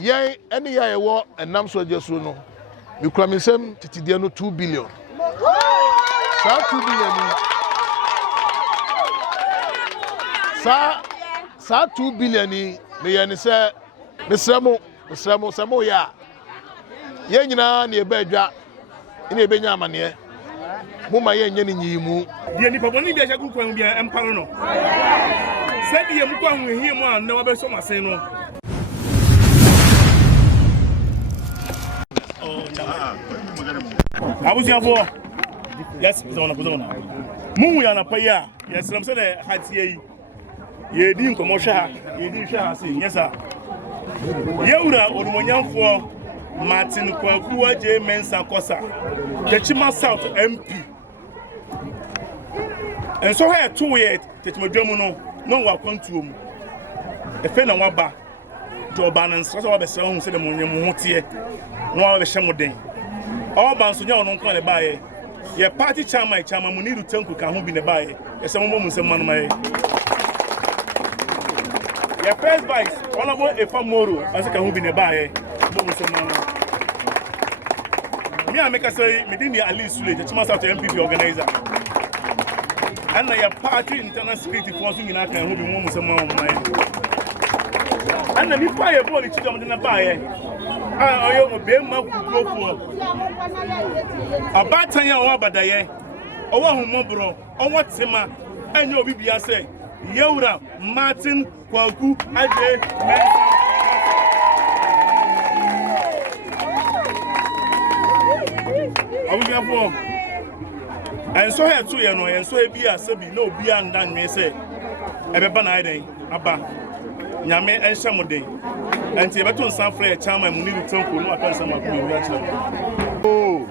yen any ya ewo enam so jesu no me kura me nsem titidie no 2 billion sa 2 billion ni sa 2 billion ni me ye ni se mesremo samo ya ye nyina na ebe adwa ina ebe nya amane mo ma ye nya ni nyimu die ni paboni bi ahyagu kwan bi emparo no se die mu kwa hwe mu an na wa be so masen no abusiafo yes zona mu ya na paya yes ram se de hatie yi ye di nkomo hwa ha ye di hwa ha se yesa Yeura Olumonyamfo Martin Kwaku Agyei Mensa Korsah Techiman South MP and so here 2 years Techiman dwamu no wa kwantuo mu efe na waba to balance so wa be se hu se de monyam ho tie no wa be hye moden all banso nya ono nko le baaye ye party chairman Muniru Tanku ka ho bi ne baaye ye se mo mu se manu mai the first vice, honorable Efamoro, as I can be nearby. Me, I make a say, Medina at least the Techiman South MPP organizer. And I party internal security forcing in a can be more than and then if I have body to them in a buy, I am be my go for a bad time or bad day, or one bro, or what Sema, and your BBA say. Yeura Martin Kwaku Agyei Mensa. And so here too, and so be a sabi no be and done me say, Ebeba na iden, Abba, Nyame and Shamode, and Tibeton San Frey, Chama, Muniru Tanku, no attend some of you. Oh,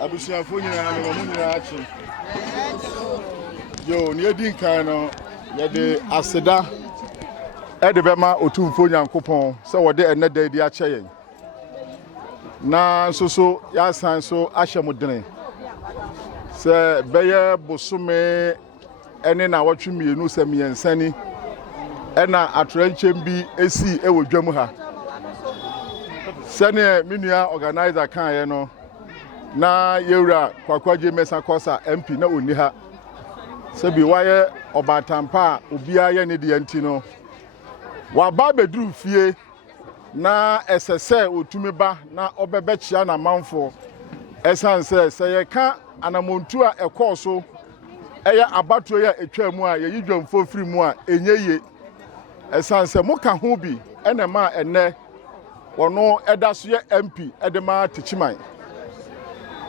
Abusia Funya and Munira. Yo, near Dinkano, the Aseda, Edebema, Otumfo Yankopon, so what they another day chain. Na so, Yasan so, Ashamudene. Sir Bayer Bosume, and then I watch me, no semi and Sani, and a trenching be a sea, a with Jamuha. Sani, Minia organizer can, na Yeura, Agyei Mensa Korsah, MP, no Uniha. Sebi waye obatampa obia ye ne de antino wa ba bedru fie na esese otumi ba na obebe chia na manfo esanse se ye ka anamontu a ekoso eye abatuo ya etwa mu a ye yidwamfo firi mu a enyeye esanse muka ho bi ene ma ene wono eda so ye MP edema Techiman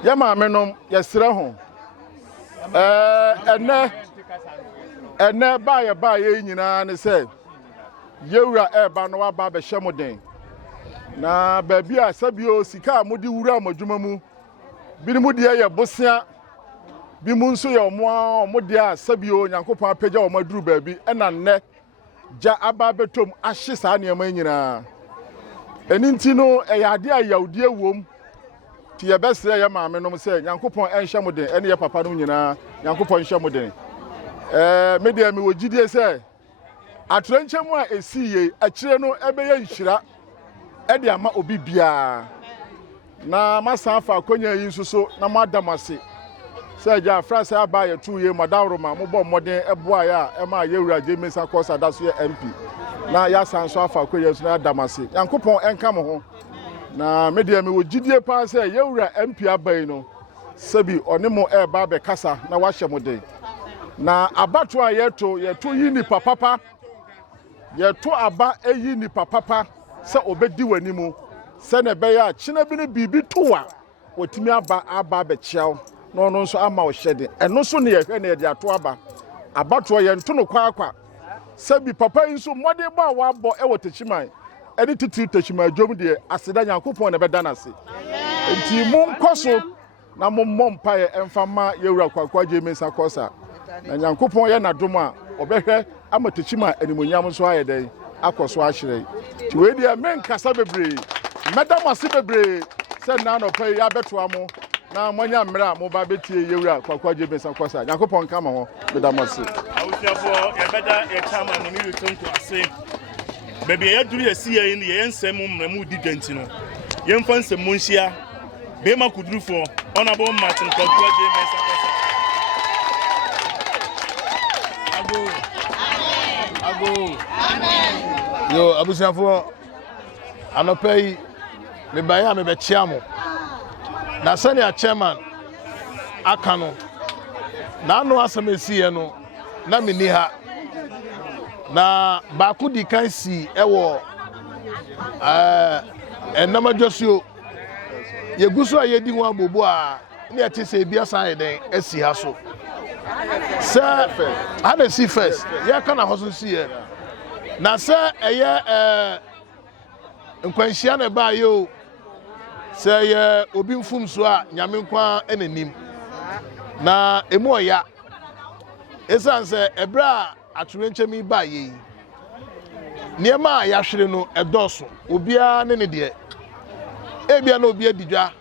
ye ma menom ye sere ho ene baye nyina ne se Yeura eba no aba be hyemoden na baabi a sabio sika mudi wura amadwuma mu bi ne mudi ye bosia bi mu nso ye omode a sabio Nyankopon apagya o maduru baabi ena nne ja aba betom ahye saa ne ma nyina eni ntino eyade a yawde awom ti ye besere ye maame no se Nyankopon enhyemoden ene ye papa no nyina Nyankopon hyemoden media mi wogidie se atrenchemu a esiye akire no ebeye nhira e de ama obi bia na masanfa akonya yi nsuso na madamase se ja France aba ye 2 ye madawroma mo bo moden eboa ya e ma Yeura Agyei Mensa Korsah da so ye MP na ya sanso afa akonya nsuso na damase Nyankopon enka mo ho na media mi wogidie pa se Yeura MP abai no sabi onimo eba be kasa na wa hyemode na abato a yeto yi ni papa yeto aba eyi ni papa se obedi wanimu se na be ya kine bi ne bibi towa otimi aba be kiaw no no nso ama o hyede eno so ne yehwe na ye ato aba abato ye nto no kwa sabi papa nso mode ba wa abo e wo Techiman eni titi Techiman dwom de aseda Nyankopon na be danase enti mu nkoso na mompa ye emfama Yeura Agyei Mensa Korsah na Nyankopon ye nadom a obehwe ama Techiman animonyam so ayeden akoso ahyere ti we dia men kasa bebre medamase bebre se na no pay ya beto amo na monya mra mo ba betie Yeura Agyei Mensa Korsah Nyankopon kama ho medamase awusiafo ye beda ye chairman Muniru Tanku ase baby ya duru ya si ya ni ya nsem mramu di dwanti no ye mfa nsem monhia be ma kudurufo honorable Martin Kodua je mesa kosa ago amen yo abusiafo anopai me baya me be chiamo na sani a chairman aka no na anu asamesi no na meni ha na baako di kan si ewo enamadwasio yeguso ayedi ho abobo a ne ate se bia san eden asi ha so se ana si first ye kana hoso si ye na se eye nkwanhia na ba yo se ye obi mfum so a nyame nkwa enanim na emu oya esanse ebra aturenchemi ba ye niema ya hwere no edoso obia ne ne de ebia na obia didwa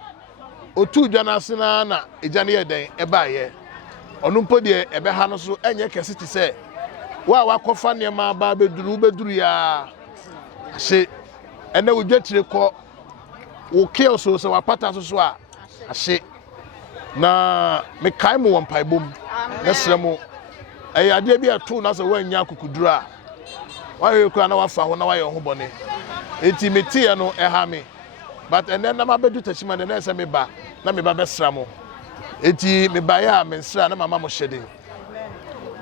otu dwa na asena na eja ne yeden eba ye onumpo de ebe ha no so enye kese ti se wa wakofa niema ba beduru ya ahye ene wodwatire ko wo kill so se wapata so a ahye na me kai mo wampaibom na sremo ade bi ato na se wanya kukudura wa yekura na wafa ho na wa ye ho bone enti metie no eha me but and then na mabedu Techiman na se me ba na me ba besra mo enti me ba ya me nsra na mama mo hyede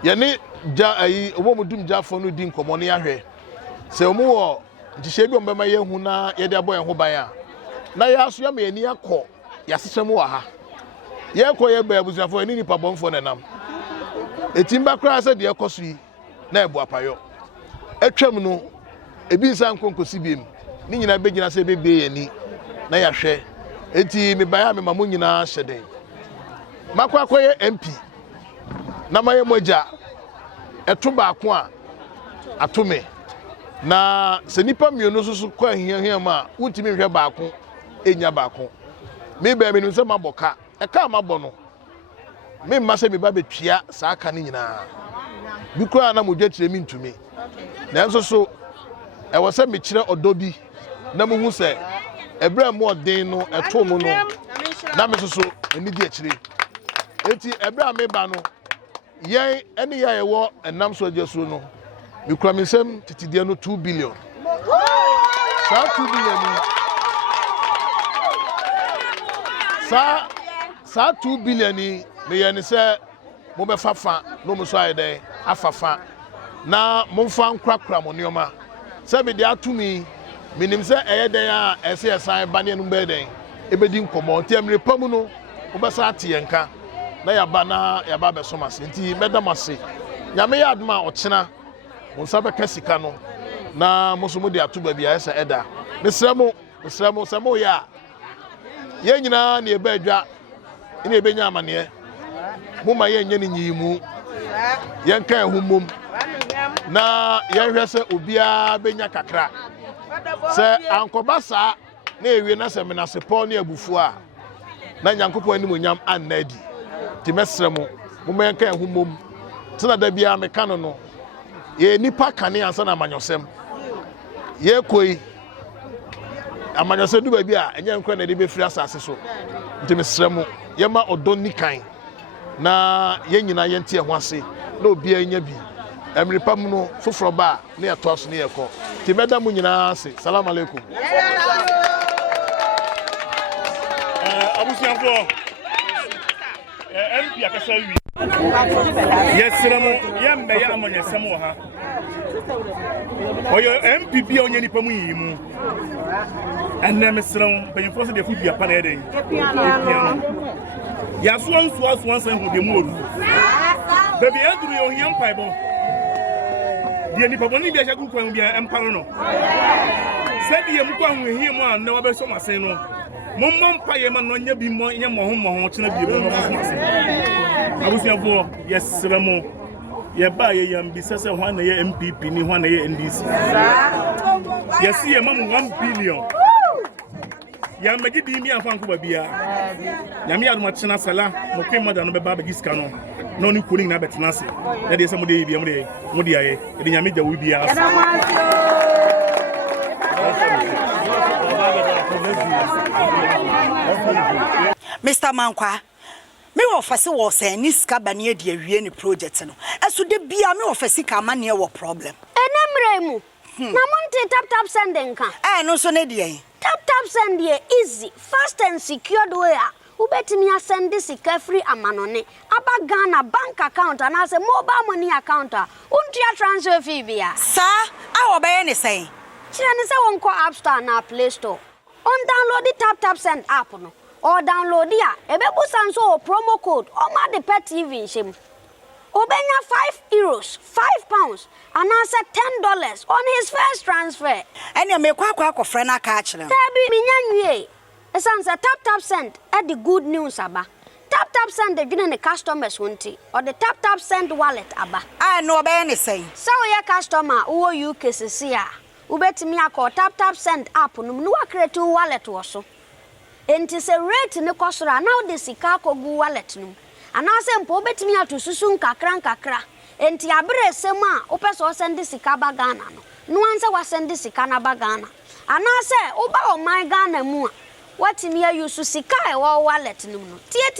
ye ne ja ayi obo mudum jafo no di nkomo ne ahwe se omo wo ntihye bi ombema ye hu na ye de abo ye ho ban a na ya so ya me ani akọ ya sesem wa ha ye kọ ye ba abusuafo ani ni pabonfo na nam etimba kra se de ekoso yi na ebu apayo etwam no ebi nsan konkosi biem ni nyina begina se bebe ye ni na ya hwe enti me baya me mamu nyina hyeden makwa akoye MP na maye moja eto baako a atome na se nipa mienu susu kwa hiahia ma wuntimi hwe baako enya baako me ba me nse maboka eka mabọ no me mma se me ba betwia saa aka ni nyina bikura na modwatire mi ntumi na enso so e wo se me kire odobi na mu hu se ebra mu odin no eto mu no na me so eni di akire enti ebra me ba no yen eni ya yewo enam so ajesu no bikura me sem titidie no 2 billion sa 2 billion ni sa 2 billion ni me ye ni se mo be fafa no mo so ayede afafa na mo fa nkrakra mo nioma se be de atumi minim se eyeden a ese esan ba ne no be den ebedi nkomo ntiamre pamu no wo be sa ate yenka na ya ba be so mase nti beda mase nyame ya aduma ochena mo nsa be kasika no na mo so mo de atuba bia esa eda mesremo se mo ya ye nyina na ebe adwa ina ebenya amane muma ye nye ni nyimu ye nka ehumum na ye hwe se obia benya kakra se ankobasa na ewie na se menase Paul na abufu a na nyankopon ani monyam annadi ti mesremo muma ye nka ehumum tena da bia meka no ye nipa kane ansa na amanyosem ye koi amanyose du ba bia enye nkwa na de be firi asase so nti mesremo ye ma odon nikan na yenyina yente ho ase na obi anya bi emrepam no foforo ba na ye toaso na ye ko ti meda mu nyina ase salam alaikum abusiafo MP akasa wi yesremo ye mbe ya amonyesem wo ha oyo MP bi onye nipa mu yimu enne mesrem benfo se de fu bia pa na eden ya so san hu de mu odu baby andru yo hiam paibo de nipa boni bia sha gukwan bia emparo no se de mu kwa hu hiam a na wa be so masen no mommom paye ma no nya bi mo nya mo chena bi mo so masen abusiafo yesremo ye ba ye yam bi sese ho na ye MPP ni ho na ye NDC yesi ye mam 1 billion ya magi bi mi afan ko babia nyame aduma chena sala mo kwe moda no be ba giska no no ni kuni na betena se na de se mo de bia mo de aye e de nyame jawu bia Mr. Mankwa, me office was a niska bani de awie ni project no. Eso de bia me office ka mane wo problem. Enemremu. Na monte tap sending ka. No so ne de. Tap send here easy, fast and secured way. Ubetimi send this free amanone. Aba Ghana bank account and as a mobile money account. Untia transfer fee bia. Sir, I obey any say. Chine say won ko App Store na Play Store. On download the tap send app no. Or download ya. Ebebu sanso promo code. Oma the pet TV shim. Obenya €5, £5, and answer $10 on his first transfer. And you make kwa friend a catch them. Tabi minyanwe. Esanse tap send at the good news aba. Tap send the giving the customers won't or the tap send wallet aba. I know about any say. So your customer who you cases here. Ubetimi akọ tap send app no no create wallet also. Enti se rate ne Korsah now the sika ko gu wallet no. Anase mpo betimi atususu nkakra enti abere sem a opeso send sika ba Ghana no anse wa send sika na ba Ghana anase oba o my Ghana mu a watimi use sika e wo wallet no tie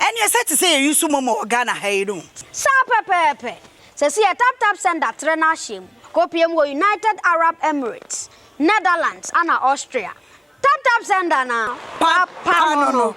and you said to say you use momo Ghana hayiru sa pepepe se si tap send that trena shim kopiem wo United Arab Emirates Netherlands and Austria tap send na papa no